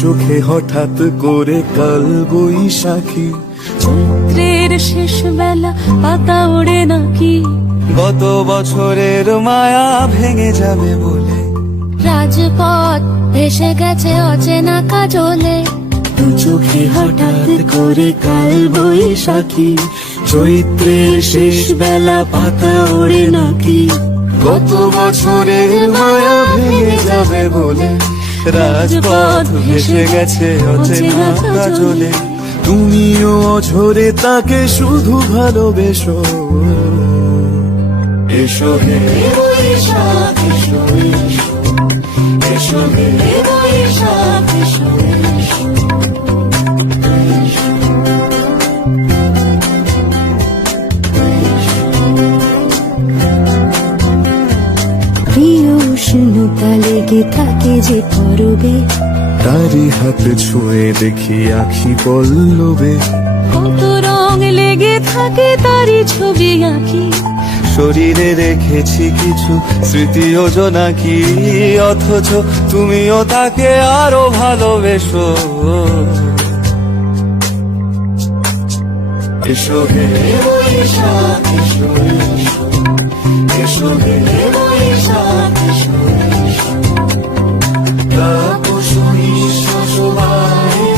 চোখে হঠাৎ করে কাল বৈশাখী, চৈত্রের শেষ বেলা পাতা ওড়ে নাকি, গত বছরের মায়া ভেঙে যাবে বলে, রাজপথ ভেসে গেছে অচেনা কাজলে, দু চোখে হঠাৎ করে কাল বৈশাখী, চৈত্রের শেষ বেলা পাতা ওড়ে নাকি, গত বছরের মায়া ভেঙে যাবে বলে, রাজপথ ভেসে গেছে অচেনা কাজলে, তুমিও অঝরে তাকে শুধু ভালোবেসো। এসো হে বৈশাখ এসো, এসো হে বৈশাখ এসো। প্রিয় উষ্ণতা লেগে থাকে যে পরবে, তারি হাতে ছুঁয়ে দেখি আখি পল্লবে, কত রং লেগে থাকে তারই ছবি আঁকি, শরীরে রেখেছি কিছু স্মৃতি ও জোনাকি, অথচ তুমিও তাকে আরো ভালোবেসো। এসো হে বৈশাখ এসো, এসো হে বৈশাখ এসো, তাপস নিঃশ্বাস বায়ে,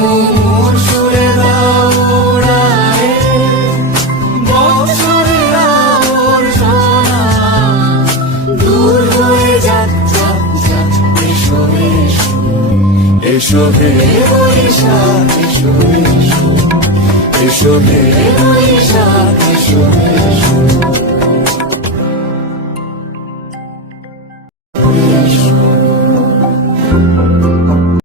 মোর সুরে দাও উড়ায়ে, বৎসরের আবর্জনা দূর হয়ে যাক যাক যাক। এসো এসো, এসো হে বৈশাখ এসো, এসো হে বৈশাখ এসো, এসো।